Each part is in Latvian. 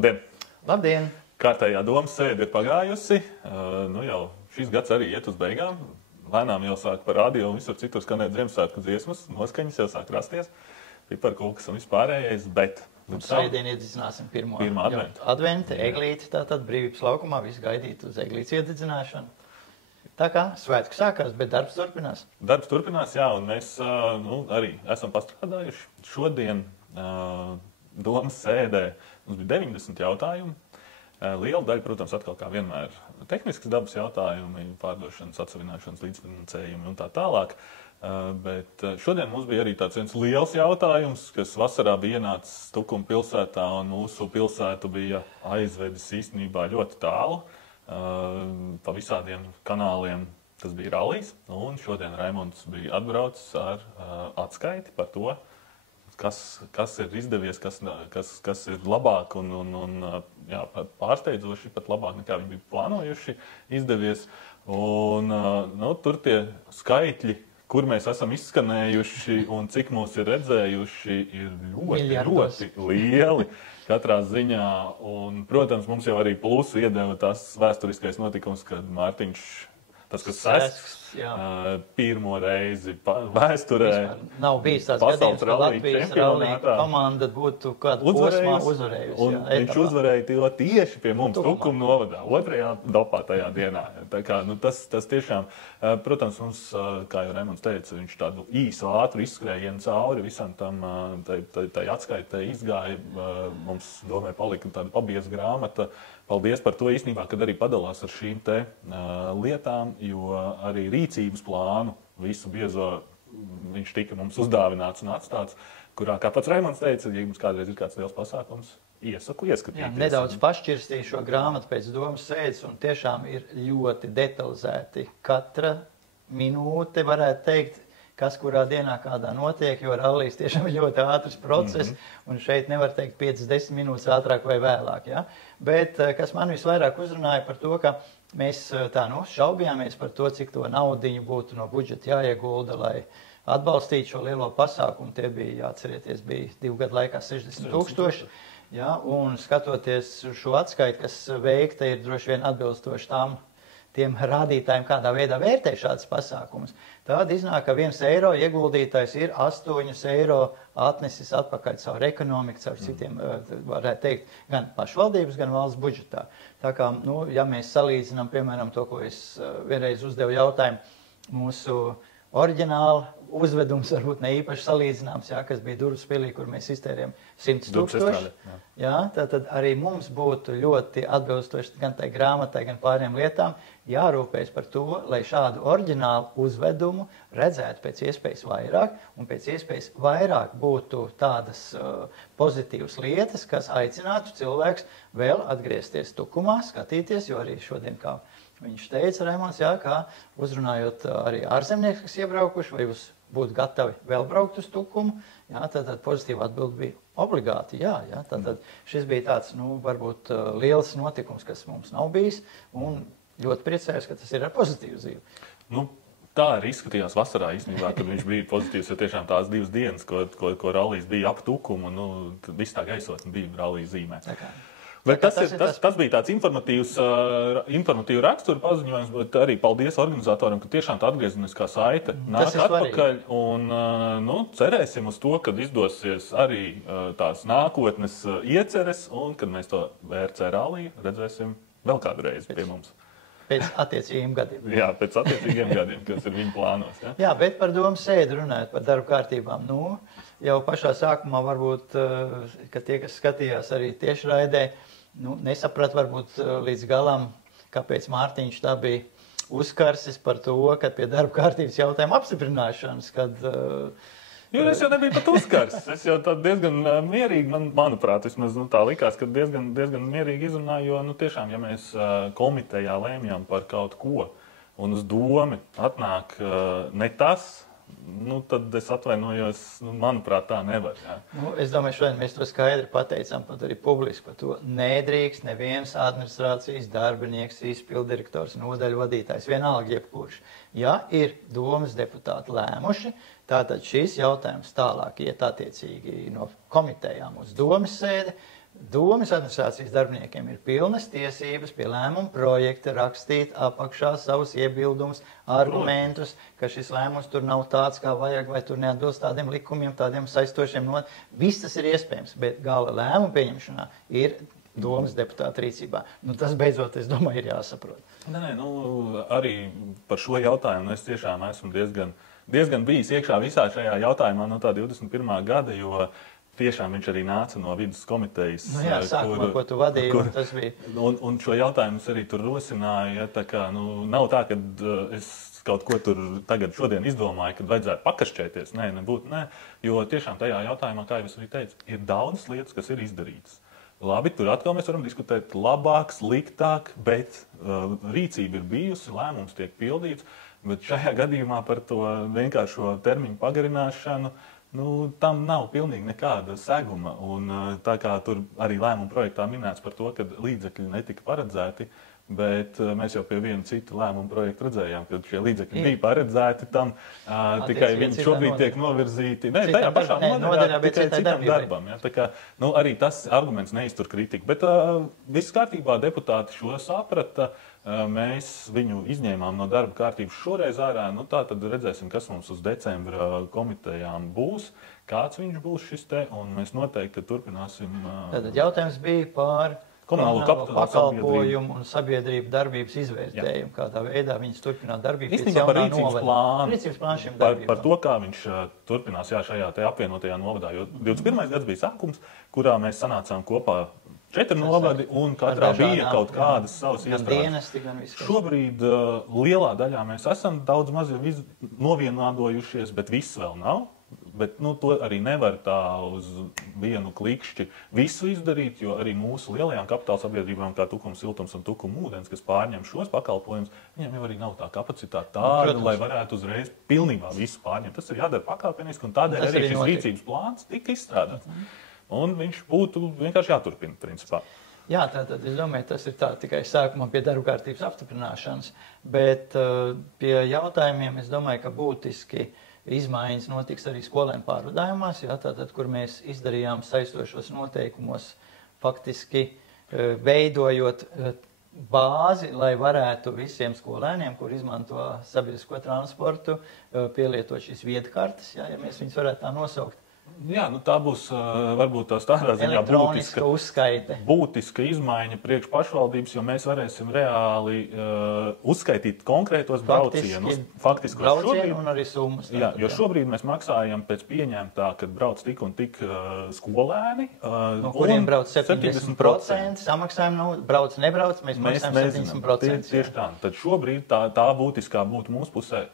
Labdien! Labdien! Kārtējā domas sēde ir pagājusi. Nu jau šis gads arī iet uz beigām. Lēnām jau sāk par radio un visur citur skanēt Ziemassvētku dziesmas. Noskaņas jau sāk rasties. Piparkūkas un vispārējais, bet... Svētdien iededzināsim pirmo adventu, eglīti, tātad brīvības laukumā, visu gaidīt uz eglītes iededzināšanu. Tā kā svētku sākās, bet darbs turpinās. Darbs turpinās, jā, un mēs arī esam pastrādājuši. Šodien domas sēdē mums bija 90 jautājumi. Liela daļa, protams, atkal kā vienmēr tehniskas dabas jautājumi, pārdošanas, atsavināšanas, līdzfinansējumi un tā tālāk. Bet šodien mums bija arī tāds viens liels jautājums, kas vasarā bija ienācis Tukuma pilsētā, un mūsu pilsētu bija aizvedis īstenībā ļoti tālu. Pa visādiem kanāliem tas bija rallijs, un šodien Raimonds bija atbraucis ar atskaiti par to, kas ir izdevies, kas ir labāk un jā, pārsteidzoši pat labāk nekā viņi bija plānojuši izdevies. Un tur tie skaitļi, kur mēs esam izskanējuši un cik mūs ir redzējuši, ir ļoti lieli katrā ziņā. Un, protams, mums jau arī plusu iedeva tas vēsturiskais notikums, kad Mārtiņš, tas, kas sesks, pirmo reizi vēsturē nav bijis tāds gadījums, ka Latvijas rallija komanda būtu kādu posmā uzvarējusi. Un viņš uzvarēja to tieši pie mums Tukuma novadā, 2. dopā tajā dienā. Tā kā, tas tiešām, protams, mums, kā jau Raimonds teica, viņš tādu īsu, ātru izskrējienu cauri visam tam, tai atskaitai izgāja. Mums, domāju, palika tāda pabieza grāmata. Paldies par to īstenībā, kad arī padalās ar šīm te lietām, jo arī rīcības plānu visu biezo viņš tika mums uzdāvināts un atstāts, kurā, kā pats Raimonds teica, ja mums kādreiz ir kāds liels pasākums, iesaku ieskatīties. Jā, nedaudz pašķirstīju šo grāmatu pēc domas sēdes, un tiešām ir ļoti detalizēti. Katra minūte, varētu teikt, kas kurā dienā kādā notiek, jo rallijs tiešām ir ļoti ātrs process, un šeit nevar teikt 5-10 minūtes ātrāk vai vēlāk. Ja? Bet kas man visvairāk uzrunāja par to, ka mēs tā šaubījāmies par to, cik to naudiņu būtu no budžeta jāiegulda, lai atbalstītu šo lielo pasākumu. Tie bija, jāatcerieties, bija 2 gadu laikā 60 000. Ja? Un skatoties šo atskaiti, kas veikta, ir droši vien atbilstoši tiem rādītājiem, kādā veidā vērtē šādas pasākumus. Tad iznāk, ka 1 eiro ieguldītājs ir 8 eiro atnesis atpakaļ caur ekonomiku, caur citiem, varētu teikt, gan pašvaldības, gan valsts budžetā. Tā kā, ja mēs salīdzinām, piemēram, to, ko es vienreiz uzdevu jautājumu, mūsu oriģināli uzvedums varbūt ne īpaši salīdzināms, kas bija Durvspilī, kur mēs iztērējam 100 000. Tad arī mums būtu ļoti atbilstoši gan tai grāmatai, gan pārējām lietām jārūpējas par to, lai šādu oriģinālu uzvedumu redzētu pēc iespējas vairāk, un pēc iespējas vairāk būtu tādas pozitīvas lietas, kas aicinātu cilvēks vēl atgriezties Tukumā, skatīties, jo arī šodien, kā viņš teica, Raimonds, kā uzrunājot arī ārzemnieks, kas iebraukuši, vai jūs būtu gatavi vēl braukt uz Tukumu, tad pozitīva atbilde bija obligāti, tad šis bija tāds, varbūt liels notikums, kas mums nav bijis, un ļoti priecājos, ka tas ir ar pozitīvu zīmi. Tā arī izskatījās vasarā īstenībā, kad viņš bija pozitīvs, jo tiešām tās 2 dienas, ko rallijs bija ap Tukumu, viss tā gaisotne bija rallija zīmē. Bet tas bija tāds informatīvs rakstura paziņojums, bet arī paldies organizatoram, ka tiešām tā atgriezeniskā saite nāk atpakaļ. Un cerēsim uz to, kad izdosies arī tās nākotnes ieceres, un kad mēs to VRC ralliju redzēsim vēl kādu reizi pie mums. Pēc attiecīgiem gadiem. Jā, pēc attiecīgiem gadiem, kas ir viņa plānos. Jā, bet par domas sēdi runājot par darba kārtībām. Jau pašā sākumā varbūt, ka tie, kas skatījās arī tiešraidē, nesaprat varbūt līdz galam, kāpēc Mārtiņš tā bija uzkarsis par to, kad pie darba kārtības jautājuma apstiprināšanas, kad... Jo es jau nebiju pat uzkarsis. Es jau diezgan mierīgi, manuprāt, vismaz tā likās, ka diezgan mierīgi izrunāju, jo tiešām, ja mēs komitejā lēmjam par kaut ko un uz domi atnāk ne tas, tad es atvainojos, manuprāt, tā nevar. Jā. Es domāju, šodien mēs to skaidri pateicām, pat arī publiski par to. Nedrīkst neviens administrācijas darbinieks, izpildirektors, nodaļu vadītājs, vienalga jebkurš. Ja ir domas deputāti lēmuši, tātad šīs jautājums tālāk iet attiecīgi no komitejām uz domas sēdi, Domes administrācijas darbiniekiem ir pilnas tiesības pie lēmuma projekta rakstīt apakšā savus iebildumus, argumentus, ka šis lēmums tur nav tāds, kā vajag, vai tur neatbilst tādiem likumiem, tādiem saistošiem. Viss tas ir iespējams, bet gala lēmuma pieņemšanā ir domas deputāta rīcībā. Tas beidzot, es domāju, ir jāsaprot. Nē, arī par šo jautājumu es tiešām esmu diezgan bijis iekšā visā šajā jautājumā no tā 21. gada, jo tiešām viņš arī nāca no vidas komitejas. Sākumā, ko tu vadīji, tas bija. Un šo jautājumu arī tur rosināja. Tā kā, nav tā, ka es kaut ko tur tagad šodien izdomāju, kad vajadzētu pakašķēties. Nē, nebūtu, nē. Jo tiešām tajā jautājumā, kā jau es arī teicu, ir daudzas lietas, kas ir izdarītas. Labi, tur atkal mēs varam diskutēt labāk, sliktāk, bet rīcība ir bijusi, lēmums tiek pildīts, bet šajā gadījumā par to vienkāršo termiņu pagarināšanu, tam nav pilnīgi nekāda seguma. Un tā kā tur arī lēmuma projektā minēts par to, ka līdzekļi netika paredzēti, bet mēs jau pie viena cita lēmuma projekta redzējām, ka šie līdzekļi bija paredzēti tam, tikai viņi šobrīd tiek novirzīti. Nē, tajā pašā nodaļā, tikai citam darbam. Ja, tā kā, arī tas arguments neiztur kritiku. Bet viss kārtībā, deputāti šo saprata, mēs viņu izņēmām no darba kārtības šoreiz ārā. Tā tad redzēsim, kas mums uz decembra komitejām būs, kāds viņš būs šis te, un mēs noteikti turpināsim. Tātad jautājums bija par komunālo pakalpojumu un sabiedrību darbības izvērtējumu, kādā veidā viņas turpināt darbību. Īstenībā par rīcības plānu šim darbībām. Par to, kā viņš turpinās šajā te apvienotajā novadā. Jo 21. gads bija sākums, kurā mēs sanācām kopā 4 novadi un katrā bija kaut kādas savas iestrādes. Šobrīd lielā daļā mēs esam daudz maz novienādojušies, bet viss vēl nav. Bet to arī nevar tā uz vienu klikšķi visu izdarīt, jo arī mūsu lielajām kapitāla sabiedrībām, kā Tukuma siltums un Tukuma ūdens, kas pārņem šos pakalpojumus, viņiem jau arī nav tā kapacitāte tāda, lai varētu uzreiz pilnībā visu pārņemt. Tas ir jādara pakāpeniski, un tādēļ arī šis rīcības plāns tika izstrādāts. Un viņš būtu vienkārši jāturpina, principā. Jā, tātad es domāju, tas ir tā tikai sākumā pie darba kārtības apstiprināšanas, bet pie jautājumiem es domāju, ka būtiski izmaiņas notiks arī skolēnu pārvadājumās, tātad, kur mēs izdarījām saistošos noteikumos, faktiski veidojot bāzi, lai varētu visiem skolēniem, kur izmanto sabiedrisko transportu, pielietot šīs viedkartes, ja mēs viņus varētu tā nosaukt. Jā, tā būs varbūt tādā ziņā būtiska izmaiņa priekš pašvaldības, jo mēs varēsim reāli uzskaitīt konkrētos braucienus. Faktiski braucienu un arī summas. Jā, jo šobrīd mēs maksājam pēc pieņemtā, kad brauc tik un tik skolēni. No kuriem brauc 70%, samaksājam nav, nebrauc, mēs maksājam 70%. Tieši tā. Tad šobrīd tā būtiskā būtu mūsu pusē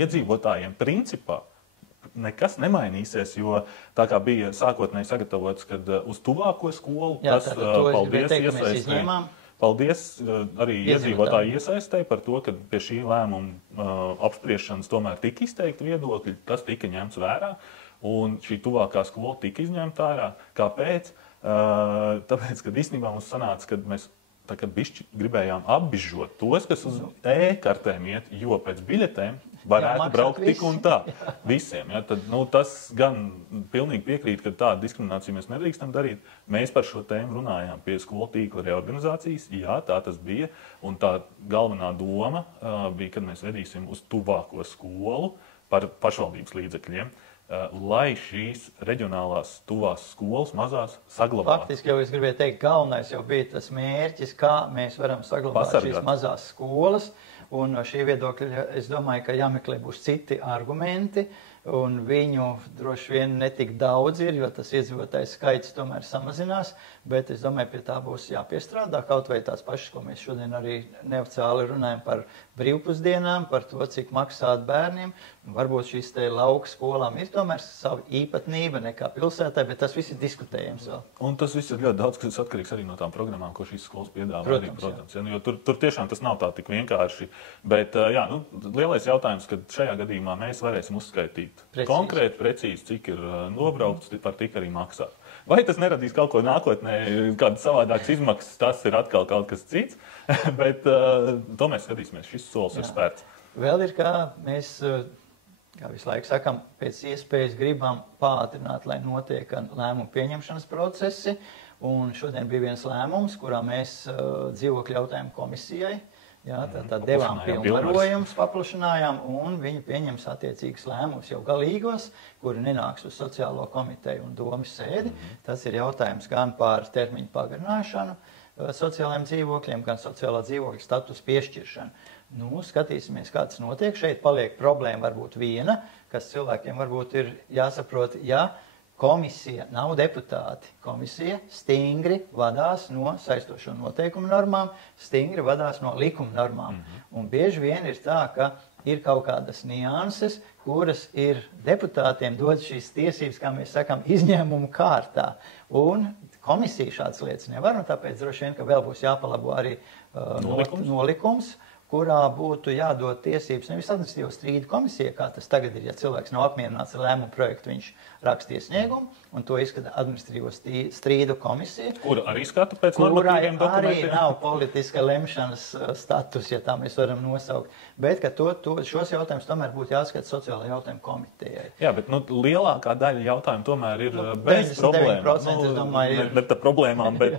iedzīvotājiem principā. Nekas nemainīsies, jo tā kā bija sākotnēji sagatavots, kad uz tuvāko skolu, paldies arī iedzīvotāju iesaistē par to, ka pie šī lēmuma apspriešanas tomēr tika izteikti viedokļi, tas tika ņemts vērā, un šī tuvākā skola tika izņemta ārā. Kāpēc? Tāpēc, kad īstenībā mums sanāca, kad mēs bišķi gribējām apbižot tos, kas uz e-kartēm iet, jo pēc biļetēm varētu braukt tik un tā visiem. Ja? Tad, tas gan pilnīgi piekrīt, ka tādu diskrimināciju mēs nedrīkstam darīt. Mēs par šo tēmu runājām pie skolu tīkla reorganizācijas. Jā, tā tas bija. Un tā galvenā doma bija, kad mēs vedīsim uz tuvāko skolu par pašvaldības līdzekļiem, lai šīs reģionālās tuvās skolas mazās saglabātu. Faktiski jau es gribēju teikt, galvenais jau bija tas mērķis, kā mēs varam saglabāt šīs mazās skolas. Un no šī viedokļa es domāju, ka jāmeklē būs citi argumenti, un viņu droši vien netik daudz ir, jo tas iedzīvotājs skaits tomēr samazinās, bet es domāju, pie tā būs jāpiestrādā, kaut vai tās pašas, ko mēs šodien arī neoficiāli runājam par brīvpusdienām, par to, cik maksāt bērniem. Varbūt šīs te lauku skolām ir tomēr sava īpatnība nekā pilsētā, bet tas viss ir diskutējams vēl. Un tas viss ir ļoti daudz, kas atkarīgs arī no tām programmām, ko šīs skolas piedāvā. Protams. Ja, jo tur tiešām tas nav tā tik vienkārši. Bet jā, lielais jautājums, kad šajā gadījumā mēs varēsim uzskaitīt konkrēti, precīzi, cik ir nobraukts, par tik arī maksāt. Vai tas neradīs kaut ko nākotnē, kādas savādākas izmaksas, tas ir atkal kaut kas cits, bet to mēs skatīsimies, šis solis ir spērts. Vēl ir kā mēs, kā visu laiku sakam, pēc iespējas gribam pātrināt, lai notiek lēmumu pieņemšanas procesi, Un šodien bija viens lēmums, kurā mēs dzīvokļu jautājumu komisijai tad devām pilnvarojumus, paplašinājām, un viņi pieņems attiecīgas lēmumus jau galīgos, kuri nenāks uz sociālo komiteju un domas sēdi. Tas ir jautājums gan par termiņu pagarināšanu sociālajiem dzīvokļiem, gan sociālā dzīvokļa status piešķiršanu. Skatīsimies, kā tas notiek. Šeit paliek problēma varbūt viena, kas cilvēkiem varbūt ir jāsaprot, komisija nav deputāti. Komisija stingri vadās no saistošo noteikumu normām, stingri vadās no likuma normām. Un bieži vien ir tā, ka ir kaut kādas nianses, kuras ir deputātiem dod šīs tiesības, kā mēs sakām, izņēmumu kārtā. Un komisija šādas lietas nevar, un tāpēc droši vien, ka vēl būs jāpalabo arī nolikums, kurā būtu jādod tiesības nevis administratīvo strīdu komisijai, kā tas tagad ir, ja cilvēks nav apmierināts ar lēmumu projektu, viņš raksta iesniegumu, un to izskata administratīvo strīdu komisija. Kura arī skata pēc normatīviem dokumentiem? Kurai arī nav politiska lemšanas status, ja tā mēs varam nosaukt, bet ka šos jautājumus tomēr būtu jāskata sociālajā jautājumu komitejai. Jā, bet lielākā daļa jautājumu tomēr ir bez problēmām. Es domāju, ne tā problēmām, bet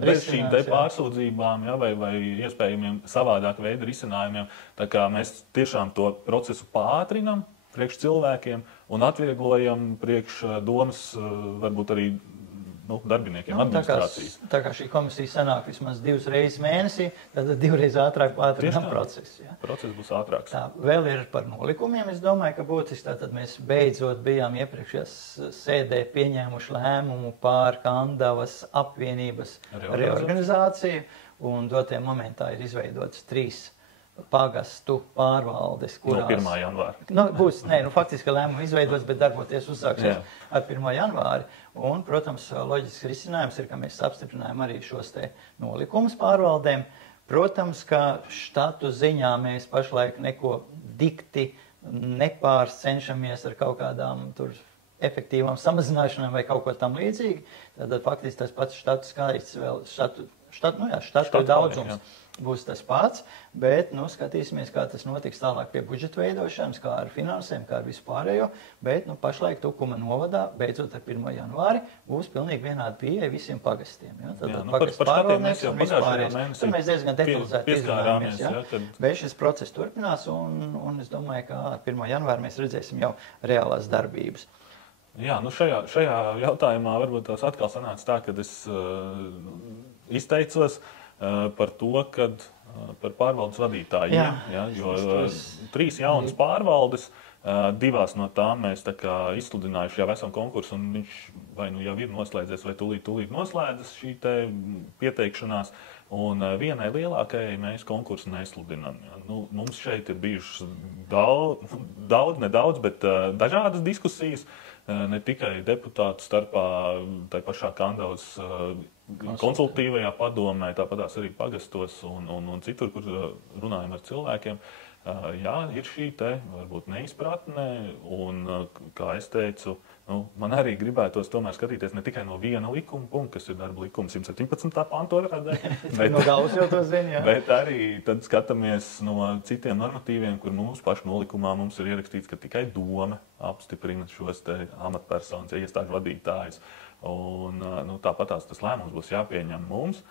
bez šīm te pārsūdzībām, vai iespējamiem savādāk veidu risinājumiem. Tā kā mēs tiešām to procesu pātrinam priekš cilvēkiem un atvieglojam priekš domas, varbūt arī darbiniekiem, administrācijas. Tā kā šī komisija sanāk vismaz 2 reizes mēnesī, tad 2 reizes ātrāk pātrinām procesu. Ja? Process būs ātrāks. Tā, vēl ir par nolikumiem, es domāju, ka būtiski tātad mēs beidzot bijām iepriekšējās sēdē pieņēmuši lēmumu pār Kandavas apvienības reorganizāciju, un dotajā momentā ir izveidotas 3 pagastu pārvaldes, kurās... No 1. janvāra. Faktiski lēmumu izveidots, bet darboties uzsāksies ar 1. janvāri. Un, protams, loģisks risinājums ir, ka mēs apstiprinājām arī šos te nolikumus pārvaldēm. Protams, ka štatu ziņā mēs pašlaik neko dikti nepārcenšamies ar kaut kādām tur efektīvām samazināšanām vai kaut ko tam līdzīgi. Tātad faktiski tas pats štatu skaits vēl, štatu daudzums būs tas pats, bet skatīsimies, kā tas notiks tālāk pie budžeta veidošanas, kā ar finansēm, kā ar vispārējo, bet pašlaik Tukuma novadā, beidzot ar 1. janvāri, būs pilnīgi vienādi pieeja visiem pagastiem. Tātad pagastu pārvaldnieks un vispārējais. Tur mēs diezgan detalizēti izrunājamies. Bet šis process turpinās, un es domāju, ka ar 1. janvāri mēs redzēsim jau reālās darbības. Jā, šajā jautājumā varbūt tās atkal sanāca tā, ka es izteicos par to, kad par pārvaldes vadītājiem, jo 3 jaunas pārvaldes, 2 no tām mēs tā kā izsludinājuši jau esam konkursu, un viņš vai jau ir noslēdzies, vai tūlīt noslēdzas šī te pieteikšanās, un vienai lielākajai mēs konkursu nesludinām. Mums šeit ir bijušas nedaudz, bet dažādas diskusijas, ne tikai deputātu starpā, tai pašā Kandavas konsultīvajā padomē, tāpatās arī pagastos un citur, kur runājam ar cilvēkiem. Jā, ir šī te varbūt neizpratne, un, kā es teicu, man arī gribētos tomēr skatīties ne tikai no viena likuma punkta, kas ir darba likuma 117. pantu bet arī tad skatāmies no citiem normatīviem, kur mūsu pašu nolikumā mums ir ierakstīts, ka tikai doma apstiprina šos te amatpersonas, iestāžu vadītājus. Un tāpatās tas lēmums būs jāpieņem mums,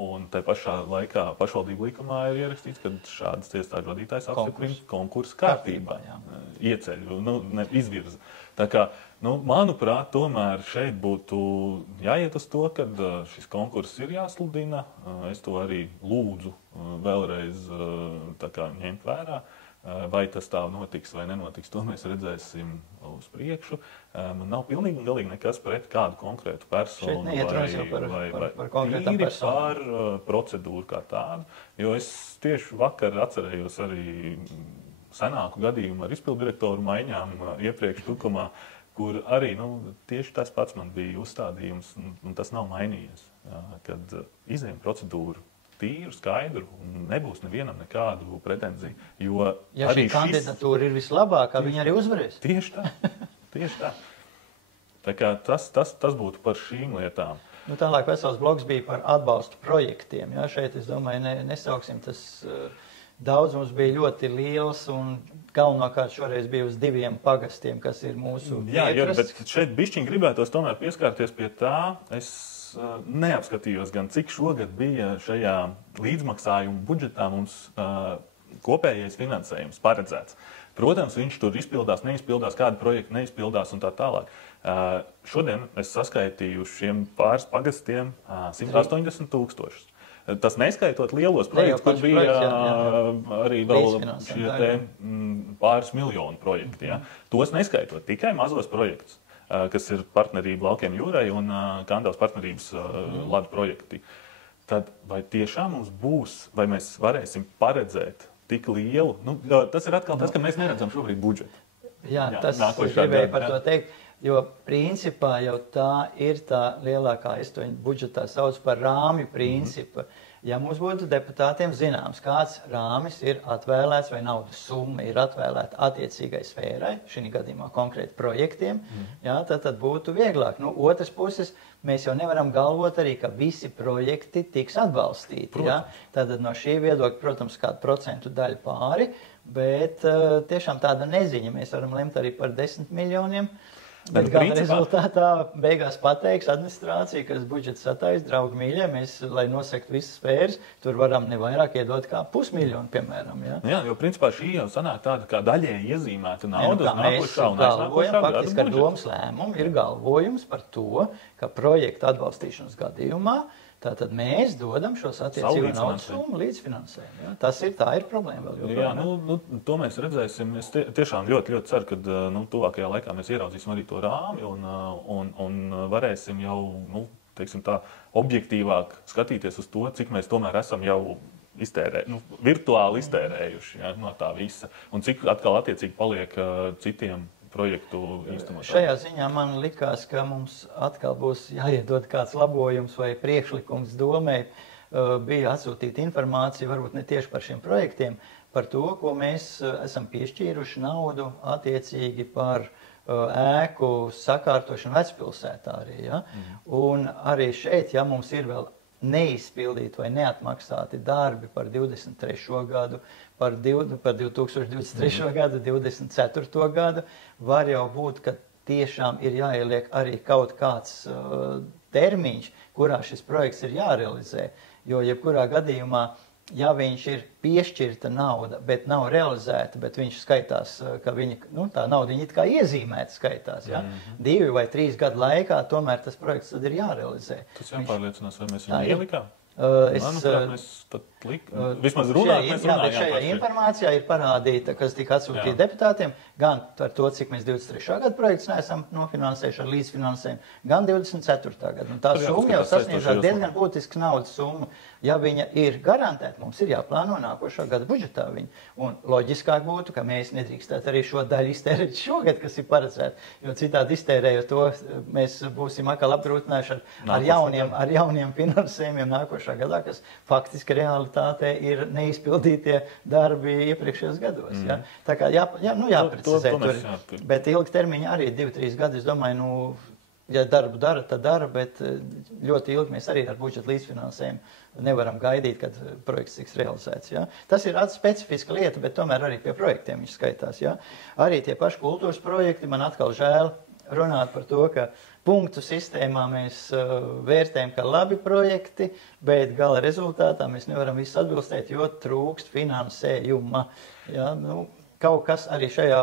un te pašā laikā pašvaldību likumā ir ierakstīts, ka šādas iestāžu vadītājs apstiprina konkursu kārtībā, ieceļ, izvirza. Tā kā, manuprāt, tomēr šeit būtu jāiet uz to, ka šis konkurss ir jāsludina. Es to arī lūdzu vēlreiz ņemt vērā. Vai tas tā notiks vai nenotiks, to mēs redzēsim uz priekšu. Man nav pilnīgi un galīgi nekas pret kādu konkrētu personu vai tīri par procedūru kā tādu, jo es tieši vakar atcerējos arī senāku gadījumu ar izpildirektoru maiņām iepriekš Tukumā, kur arī tieši tas pats man bija uzstādījums, un tas nav mainījies, kad izējam procedūru tīru, skaidru, un nebūs nevienam nekādu pretenziju. Ja šī kandidatūra ir vislabākā, viņa arī uzvarēs. Tieši tā. Tā kā tas būtu par šīm lietām. Tālāk vesels bloks bija par atbalstu projektiem. Šeit, es domāju, nesauksim tas daudzums bija ļoti liels, un galvenokārt šoreiz bija uz 2 pagastiem, kas ir mūsu bet šeit bišķiņ gribētos tomēr pieskārties pie tā. Es neapskatījos gan, cik šogad bija šajā līdzmaksājuma budžetā mums kopējais finansējums paredzēts. Protams, viņš tur izpildās, neizpildās, kādi projekti neizpildās un tā tālāk. Šodien es saskaitīju šiem pāris pagastiem 180 000. Tas neskaitot lielos projektus, kur bija arī vēl šie te pāris miljonu projekti. Ja? Tos neskaitot, tikai mazos projektus, kas ir partnerība Laukiem jūrai un Kandavas partnerības ladu projekti. Tad vai tiešām mums būs, vai mēs varēsim paredzēt tik lielu? Tas ir atkal tas, ka mēs neredzam šobrīd budžetu. Jā, tas gribēju par to teikt. Jo principā jau tā ir tā lielākā, es to budžetā saucu par rāmju principu. Ja mums būtu deputātiem zināms, kāds rāmis ir atvēlēts vai naudas summa ir atvēlēta attiecīgai sfērai, šī gadījumā konkrēti projektiem, tad būtu vieglāk. Otras puses, mēs jau nevaram galvot arī, ka visi projekti tiks atbalstīti. Ja? Tātad no šī viedokļa, protams, kādu procentu daļu pāri, bet tiešām tāda neziņa. Mēs varam lemt arī par 10 miljoniem. Bet gala rezultātā beigās pateiks administrācija, kas budžets satais, draugi mīļie, mēs, lai nosekt visas sfēras, tur varam nevairāk iedot kā 500 000, piemēram. Jā, jo principā šī jau sanāk tāda kā daļēji iezīmēta nauda. Mēs galvojam, faktiski ar domas lēmumu ir galvojums par to, ka projekta atbalstīšanas gadījumā tātad mēs dodam šos attiecīgo naudas summu līdzfinansējumu. Ja? Tā ir problēma vēl. Jā, to mēs redzēsim. Es tiešām ļoti ceru, ka tuvākajā laikā mēs ieraudzīsim arī to rāmi un varēsim jau, teiksim tā, objektīvāk skatīties uz to, cik mēs tomēr esam jau virtuāli iztērējuši no tā visa. Un cik atkal attiecīgi paliek citiem projektu īstenotājiem. Šajā ziņā man likās, ka mums atkal būs jāiedod kāds labojums vai priekšlikums domai. Bija atsūtīta informācija, varbūt ne tieši par šiem projektiem, par to, ko mēs esam piešķīruši naudu attiecīgi par ēku sakārtošanu vecpilsētā arī. Ja? Un arī šeit, ja mums ir vēl neizpildīti vai neatmaksāti darbi par 23. gadu, par 2023. gadu, 2024. gadu, var jau būt, ka tiešām ir jāieliek arī kaut kāds termiņš, kurā šis projekts ir jārealizē. Jo jebkurā gadījumā, ja viņš ir piešķirta nauda, bet nav realizēta, bet viņš skaitās, ka tā nauda it kā iezīmēta skaitās. Ja? 2 vai 3 gadu laikā tomēr tas projekts tad ir jārealizē. Tas jāpārliecinās, vai mēs viņu ielikām? Vismaz runāt, šajā informācijā ir parādīta, kas tika atsūtīta deputātiem, gan par to, cik mēs 23. gadu projekts neesam nofinansējuši ar līdzfinansējumu, gan 24. gadu. Tā summa jau sasniedzās diezgan būtisks naudas summa. Ja viņa ir garantēta, mums ir jāplāno nākošā gada budžetā viņa. Un loģiskāk būtu, ka mēs nedrīkstētu arī šo daļu iztērēt šogad, kas ir paredzēta. Jo citādi iztērējot to, mēs būsim atkal apgrūtinājuši ar jauniem finansējumiem nākošā gadā, kas faktiski realitātē ir neizpildītie darbi iepriekšējos gados. Ja? Tā kā jāprecizē tur. Bet ilgtermiņā arī 2-3 gadi, es domāju, ja darbu dara, tad dara, bet ļoti ilgi mēs arī ar budžeta līdzfinansējumu nevaram gaidīt, kad projekts tiks realizēts. Ja? Tas ir specifiska lieta, bet tomēr arī pie projektiem viņš skaitās. Ja? Arī tie paši kultūras projekti, man atkal žēl runāt par to, ka punktu sistēmā mēs vērtējam, ka labi projekti, bet gala rezultātā mēs nevaram visu atbilstēt, jo trūkst finansējuma. Ja? Kaut kas arī šajā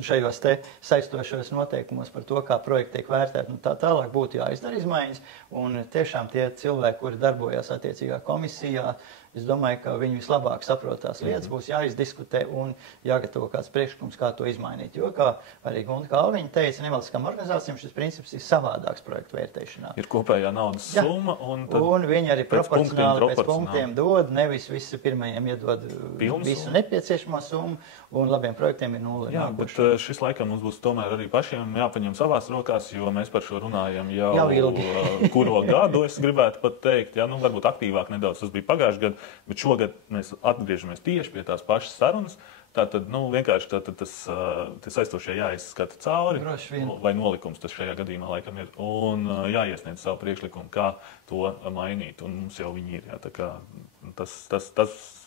šajos te saistošos noteikumos par to, kā projekti tiek vērtēti, tā tālāk būtu jāizdara izmaiņas. Un tiešām tie cilvēki, kuri darbojās attiecīgā komisijā, es domāju, ka viņi vislabāk saprot tās lietas, būs jāizdiskutē un jāgatavo kāds priekšlikums, kā to izmainīt. Jo, kā arī Gunta Kalviņa teica, nevalstiskām organizācijām šis princips ir savādāks projektu vērtēšanā. Ir kopējā naudas summa un viņi arī proporcionāli pēc punktiem dod, nevis visi pirmajiem iedod visu nepieciešamo summu un labiem projektiem ir 0. Jā, bet šis laikam mums būs tomēr arī pašiem jāpaņem savās rokās, jo mēs par šo runājam jau kuro gadu, es gribētu pat teikt, varbūt aktīvāk nedaudz, tas bija pagājuši gadu, bet šogad mēs atgriežamies tieši pie tās pašas sarunas. Tātad, vienkārši tas saistošie jāizskata cauri, vai nolikums tas šajā gadījumā laikam ir, un jāiesniedz savu priekšlikumu, kā to mainīt, un mums jau viņi ir, tā kā tas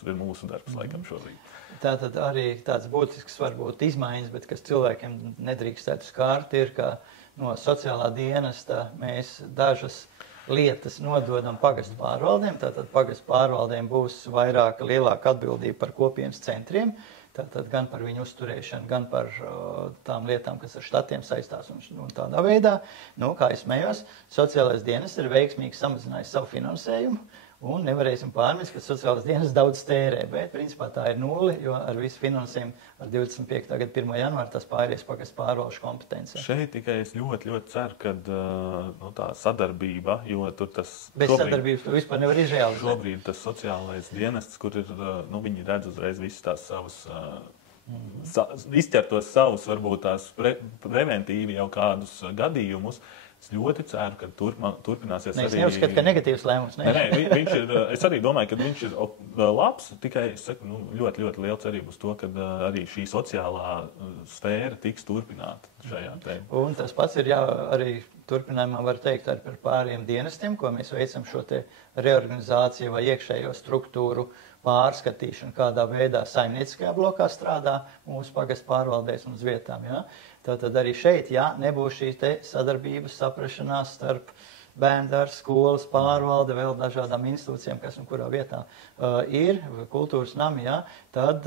ir mūsu darbs laikam šobrīd. Tātad arī tāds būtisks varbūt izmaiņas, bet kas cilvēkiem nedrīkstētu skārt, ir, ka no sociālā dienesta mēs dažas lietas nododam pagastu pārvaldēm, tātad pagastu pārvaldēm būs lielāka atbildība par kopienas centriem, tātad gan par viņu uzturēšanu, gan par tām lietām, kas ar štatiem saistās un tādā veidā. Nu, kā es smējos, sociālais dienas ir veiksmīgi samazinājis savu finansējumu, un nevarēsim pārmest, ka sociālās dienas daudz tērē, bet principā tā ir nulli, jo ar visu finansējumu ar 25. gada 1. janvāru tas pāries pagastu pārvaldes kompetencija. Šeit tikai es ļoti ceru, ka tā sadarbība, jo tur tas... Bez sadarbības tu vispār nevar izrealizēt. Šobrīd tas sociālais dienests, kur ir, viņi redz uzreiz visas tās savas, izķertos savus, varbūt tās preventīvi jau kādus gadījumus. Es ļoti ceru, ka turpināsies arī... Es neuzskatu, ka negatīvs lēmums. Nē, viņš ir, es arī domāju, ka viņš ir labs, tikai es saku, ļoti liela cerība uz to, ka arī šī sociālā sfēra tiks turpināta šajā tēmā. Un tas pats ir arī turpinājumā var teikt arī par pāriem dienestiem, ko mēs veicam šo te reorganizāciju vai iekšējo struktūru pārskatīšanu, kādā veidā saimnieciskajā blokā strādā mūsu pagastu pārvaldēs un uz vietām. Ja? Tātad arī šeit, nebūs šī te sadarbības, saprašanās starp bērndārs, skolas, pārvalde, vēl dažādām institūcijām, kas un kurā vietā ir, kultūras nami, tad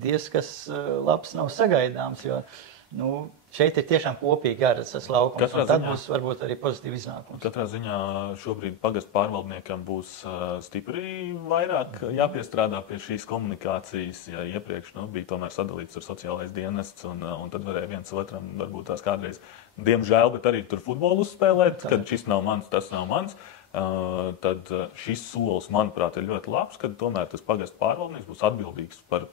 diezkas labs nav sagaidāms, jo šeit ir tiešām kopīgi jāredz tas laukums, un tad būs varbūt arī pozitīvi iznākums. Katrā ziņā šobrīd pagastu pārvaldniekam būs stipri vairāk jāpiestrādā pie šīs komunikācijas, ja iepriekš bija tomēr sadalīts ar sociālais dienests, un tad varēja viens otram varbūt tās kādreiz, diemžēl, bet arī tur futbolu uzspēlēt, kad šis nav mans, tas nav mans. Tad šis solis, manuprāt, ir ļoti labs, kad tomēr tas pagastu pārvaldnieks būs atbildīgs par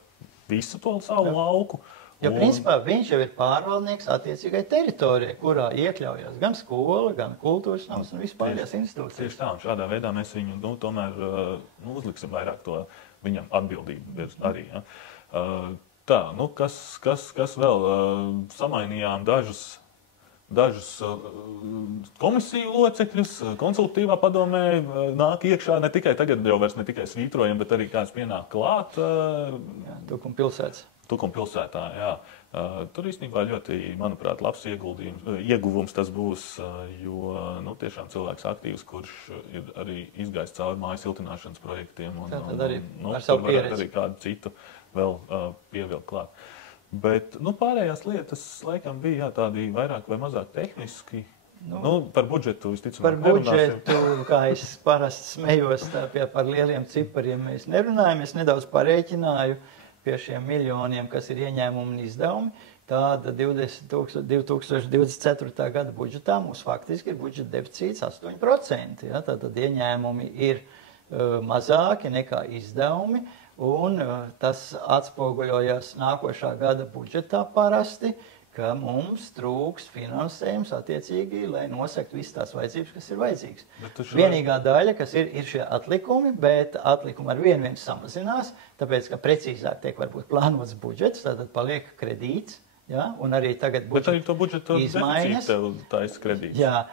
visu to savu lauku. Jo, principā, viņš jau ir pārvaldnieks attiecīgai teritorijai, kurā iekļaujas gan skola, gan kultūras nams un vispārējās institūcijas. Tieši tā, un šādā veidā mēs viņu tomēr uzliksim vairāk to viņam atbildību arī. Ja. Tā, kas vēl? Samainījām dažus komisiju locekļus, konsultatīvā padomē nāk iekšā ne tikai tagad, jau vairs ne tikai svītrojam, bet arī kāds pienāk klāt. Tukuma pilsētas. Tukuma pilsētā, jā. Tur īstenībā ļoti, manuprāt, labs ieguvums tas būs, jo tiešām cilvēks aktīvs, kurš ir arī izgājis cauri mājas siltināšanas projektiem. Tātad arī ar savu pieredzi. Arī kādu citu vēl pievilkt klāt. Bet pārējās lietas laikam bija tādi vairāk vai mazāk tehniski. Par budžetu visticamāk nerunāsim. Par budžetu, kā es parasti smējos, par lieliem cipariem mēs nerunājam. Es nedaudz parēķināju pie šiem miljoniem, kas ir ieņēmumi un izdevumi. Tāda 2024. gada budžetā mums faktiski ir budžeta deficīts 8%. Ja? Tātad ieņēmumi ir mazāki nekā izdevumi, un tas atspoguļojas nākošā gada budžetā parasti, ka mums trūks finansējums attiecīgi, lai nosaktu visas tās vajadzības, kas ir vajadzīgas. Vienīgā daļa, kas ir šie atlikumi, bet atlikumi ar vien samazinās, tāpēc, ka precīzāk tiek varbūt plānots budžets, tātad paliek kredīts, ja? Un arī tagad budžeta izmaiņas. Taisa kredīts. Jā,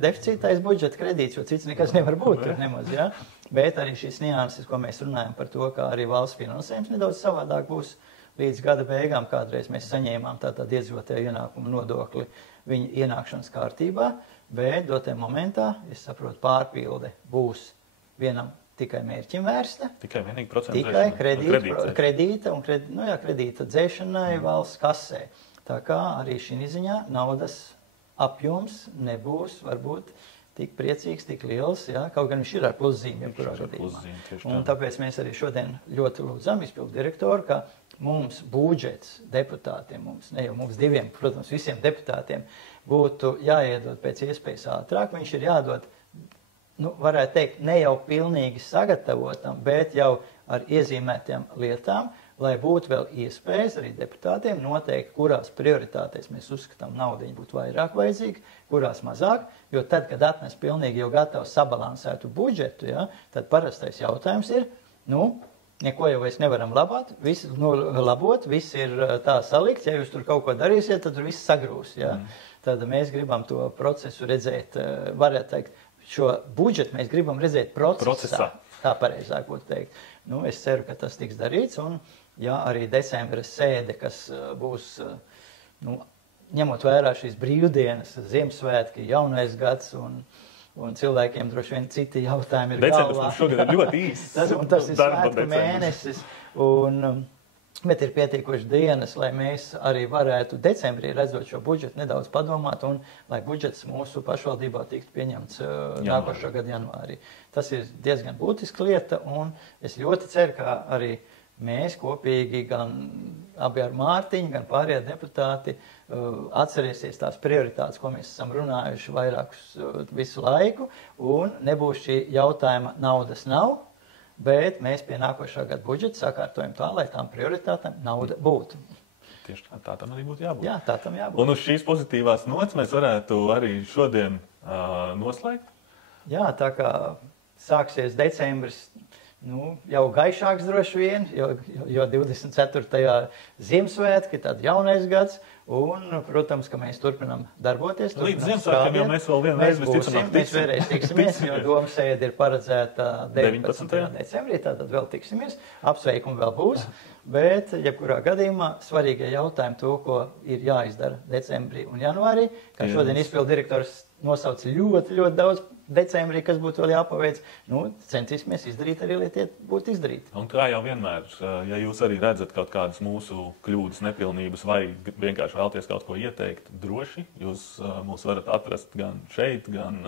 deficīta taisa budžeta kredīts, jo cits nekas nevar būt tur nemaz, ja? Bet arī šīs nianses, ko mēs runājam par to, kā arī valsts finansējums nedaudz savādāk būs. Līdz gada beigām kādreiz mēs saņēmām tātad iedzīvotāju ienākumu nodokli viņa ienākšanas kārtībā, bet dotē momentā, es saprotu, pārpilde būs vienam tikai mērķim vērsta. Tikai vienīgi procentu kredīta un kredīta dzēšanai valsts kasē. Tā kā arī šī ziņā naudas apjoms nebūs varbūt tik priecīgs, tik liels, ja? Kaut gan viņš ir ar pluszīmēm, kurā gadījumā. Un tāpēc mēs arī šodien ļoti lūdzam izpildu direktoru, ka mums budžets deputātiem, ne jau mums diviem, protams, visiem deputātiem būtu jāiedod pēc iespējas ātrāk. Viņš ir jādod, varētu teikt, ne jau pilnīgi sagatavotam, bet jau ar iezīmētiem lietām, lai būtu vēl iespējas arī deputātiem noteikt, kurās prioritātēs mēs uzskatām naudiņu būtu vairāk vajadzīga, kurās mazāk, jo tad, kad atnes pilnīgi jau gatavu sabalansētu budžetu, ja, tad parastais jautājums ir, neko jau vairs nevaram labot, viss ir tā salikts, ja jūs tur kaut ko darīsiet, tad tur viss sagrūs, ja. Tad mēs gribam to procesu redzēt, varētu teikt, šo budžetu mēs gribam redzēt procesā. Tā pareizāk būtu teikt. Es ceru, ka tas tiks darīts, un arī decembra sēde, kas būs ņemot vērā šīs brīvdienas, Ziemassvētki, jaunais gads un cilvēkiem droši vien citi jautājumi ir Decembris galvā. mums šogad ir ļoti īss. Tas ir svētku mēnesis. Bet ir pietiekoši dienas, lai mēs arī varētu decembrī, redzot šo budžetu, nedaudz padomāt, un lai budžets mūsu pašvaldībā tiktu pieņemts nākošā gada janvārī. Tas ir diezgan būtiska lieta, un es ļoti ceru, ka arī mēs kopīgi, gan abi ar Mārtiņu, gan pārējie deputāti, atcerēsies tās prioritātes, ko mēs esam runājuši vairākus visu laiku, un nebūs šī jautājuma naudas nav, bet mēs pie nākošā gada budžeta sakārtojam tā, lai tām prioritātēm nauda būtu. Tieši tā tam arī būtu jābūt. Jā, tā tam jābūt. Un uz šīs pozitīvās nots mēs varētu arī šodien noslēgt. Jā, tā kā sāksies decembris, jau gaišāks droši vien, jo 24. Ziemassvētki, tad jaunais gads, un, protams, ka mēs turpinām darboties. Līdz Ziemassvētkiem jau mēs vēl vienreiz visticamāk mēs vēlreiz tiksimies, jo doma sēde ir paredzēta 19. decembrī, tātad vēl tiksimies, apsveikumi vēl būs, bet, jebkurā gadījumā, svarīgie jautājumi to, ko ir jāizdara decembrī un janvārī, kā šodien izpildu direktors nosauc ļoti, ļoti daudz decembrī, kas būtu vēl jāpaveic, centīsimies izdarīt arī, lai tie būtu izdarīti. Un kā jau vienmēr, ja jūs arī redzat kaut kādas mūsu kļūdas, nepilnības vai vienkārši vēlties kaut ko ieteikt, droši, jūs mūs varat atrast gan šeit, gan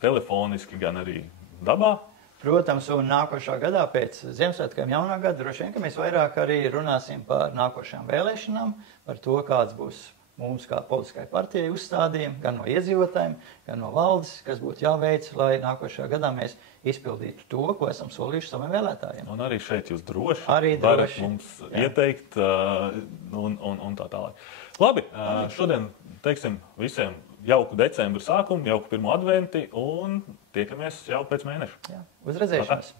telefoniski, gan arī dabā. Protams, un nākošā gadā pēc Ziemassvētkiem jaunā gada droši vien, ka mēs vairāk arī runāsim par nākošajām vēlēšanām, par to, kāds būs mums kā politiskai partijai uzstādījumi, gan no iedzīvotājiem, gan no valdes, kas būtu jāveic, lai nākošajā gadā mēs izpildītu to, ko esam solījuši saviem vēlētājiem. Un arī šeit jūs droši varat mums ieteikt un tā tālāk. Labi, šodien teiksim visiem jauku decembra sākumu, jauku pirmo adventi un tiekamies jau pēc mēneša. Jā, uz redzēšanos!